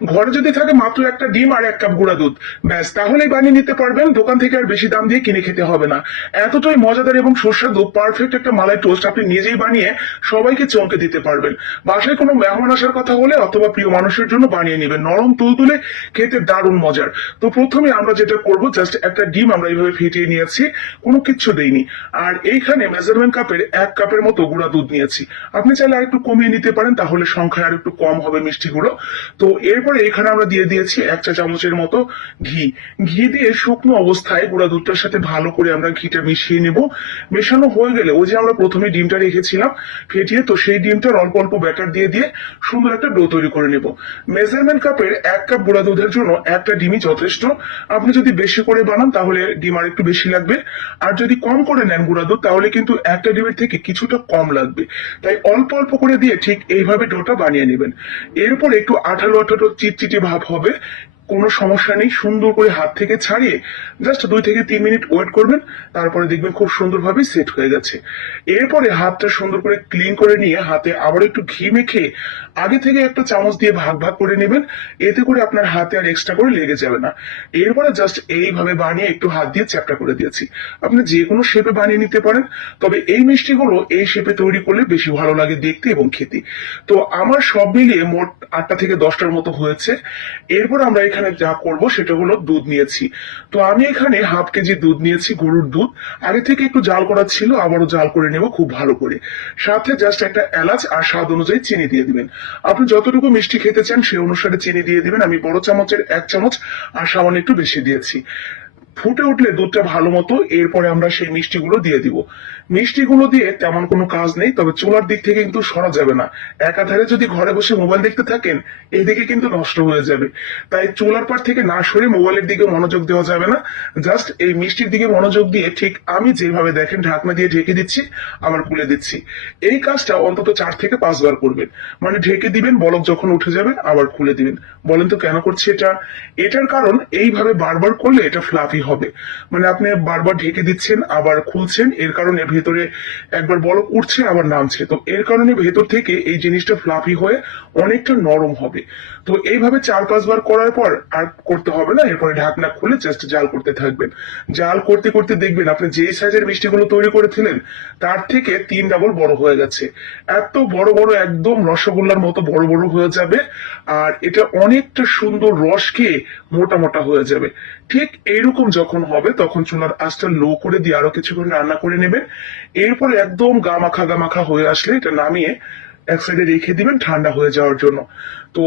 ঘরে যদি থাকে মাত্র একটা ডিম আর 1 কাপ গুঁড়া দুধ, ব্যাস তাহলেই বানিয়ে নিতে পারবেন। দোকান থেকে আর বেশি দাম দিয়ে কিনে খেতে হবে না। এতটাই মজাদার এবং সুস্বাদু পারফেক্ট একটা মালাই টোস্ট আপনি নিজেই বানিয়ে সবাইকে চমকে দিতে পারবেন। বাসায় কোনো মেহমান আসার কথা হলে অথবা প্রিয় মানুষের জন্য বানিয়ে নেবেন, নরম তুলতুলে, খেতে দারুণ মজার। তো প্রথমে আমরা যেটা করব, জাস্ট একটা ডিম আমরা এইভাবে ফেটিয়ে নিয়েছি, কোনো কিচ্ছু দেইনি। আর এইখানে মেজারমেন্ট কাপের 1 কাপের মতো গুঁড়া দুধ নিয়েছি। আপনি চাইলে আর একটু কমিয়ে নিতে পারেন, তাহলে সংখ্যায় আর একটু কম হবে মিষ্টিগুলো। তো এরপরে এখানে আমরা দিয়ে দিয়েছি 1 চা চামচের মতো ঘি। ঘি দিয়ে শুকনো অবস্থায় গুঁড়া দুধটার সাথে ভালো করে আমরা ঘিটা মিশিয়ে নেব। মেশানো হয়ে গেলে ওই যে আমরা প্রথমে ডিমটা রেখেছিলাম ফেটিয়ে, তো সেই ডিমটার অল্প অল্প ব্যাটার দিয়ে দিয়ে সুন্দর একটা ডো তৈরি করে নেব। মেজারমেন্ট কাপের 1 কাপ গুঁড়া দুধের জন্য একটা ডিমই যথেষ্ট। আপনি যদি বেশি করে বানান তাহলে ডিম আর একটু বেশি লাগবে, আর যদি কম করে নেন গুঁড়া দুধ তাহলে কিন্তু একটা ডিমের থেকে কিছুটা কম লাগবে। তাই অল্প অল্প করে দিয়ে ঠিক এইভাবে ডোটা বানিয়ে নেবেন। এরপর একটু আঠালো আঠালো চিটচিটে ভাব হবে, কোনো সমস্যা নেই। সুন্দর করে হাত থেকে ছাড়িয়ে জাস্ট 2 থেকে 3 মিনিট ওয়েট করবেন, তারপরে দেখবেন খুব সুন্দরভাবে সেট হয়ে গেছে। এরপরে হাতটা সুন্দর করে ক্লিন করে নিয়ে হাতে আবার একটু ঘি মেখে আগে থেকে একটা চামচ দিয়ে ভাগ ভাগ করে নেবেন। এতে করে আপনার হাতে আর এক্সট্রা করে লেগে যাবে না। এরপরে জাস্ট এইভাবে বানিয়ে একটু হাত দিয়ে চ্যাপটা করে দিয়েছি। আপনি যে কোনো শেপে বানিয়ে নিতে পারেন, তবে এই মিষ্টিগুলো এই শেপে তৈরি করলে বেশি ভালো লাগে দেখতে এবং খেতে। তো আমার সব মিলিয়ে মোট 8টা থেকে 10টার মতো হয়েছে। এরপর আমরা এখানে যা করব সেটা হলো দুধ নিয়েছি। তো আমি এখানে হাফ কেজি দুধ নিয়েছি, গরুর দুধ। আগে থেকে একটু জাল করা ছিল, আবারও জাল করে নেব খুব ভালো করে। সাথে জাস্ট একটা এলাচ আর স্বাদ অনুযায়ী চিনি দিয়ে দিবেন। আপনি যতটুকু মিষ্টি খেতে চান সেই অনুসারে চিনি দিয়ে দিবেন। আমি বড় চামচের 1 চামচ আর সামান্য একটু বেশি দিয়েছি। ফুটে উঠলে দুধটা ভালো মতো, এরপরে আমরা সেই মিষ্টিগুলো দিয়ে দিব। মিষ্টিগুলো দিয়ে তেমন কোনো কাজ নেই, তবে চুলার দিক থেকে কিন্তু সরা যাবে না। একাধারে যদি ঘরে বসে মোবাইল দেখতে থাকেন, এদিকে কিন্তু নষ্ট হয়ে যাবে। তাই চুলার পার থেকে না সরে মোবাইলের দিকে মনোযোগ দেওয়া যাবে না। জাস্ট এই মিষ্টির দিকে মনোযোগ দিয়ে ঠিক আমি যেভাবে দেখেন ঢাকনা দিয়ে ঢেকে দিচ্ছি, আবার খুলে দিচ্ছি। এই কাজটা অন্তত 4 থেকে 5 বার করবেন। মানে ঢেকে দিবেন, বলক যখন উঠে যাবে আবার খুলে দিবেন। বলেন তো কেন করছি এটা? এটার কারণ এইভাবে বারবার করলে এটা ফ্লাফি হবে। মানে আপনি বারবার ঢেকে দিচ্ছেন আবার খুলছেন, এর কারণে ভেতরে একবার বলক উঠছে আবার নামছে। তো এর কারণে ভেতর থেকে এই জিনিসটা ফ্লাফি হয়ে অনেকটা নরম হবে। তো এইভাবে 4-5 বার করার পর আর করতে হবে না। এরপরে ঢাকনা খুলে জাস্ট জাল করতে থাকবেন। জাল করতে করতে দেখবেন আপনি যে সাইজের মিষ্টিগুলো তৈরি করেছিলেন তার থেকে 3 ডাবল বড় হয়ে গেছে। এত বড় বড়, একদম রসগোল্লার মতো বড় বড় হয়ে যাবে। আর এটা অনেকটা সুন্দর রস খেয়ে মোটা মোটা হয়ে যাবে। ঠিক এইরকম যখন হবে তখন চুলার আঁচটা লো করে দিয়ে আরো কিছুক্ষণ রান্না করে নেবেন। এরপরে একদম গামাখা গামাখা হয়ে আসলে এটা নামিয়ে এক সাইডে রেখে দিবেন ঠান্ডা হয়ে যাওয়ার জন্য। তো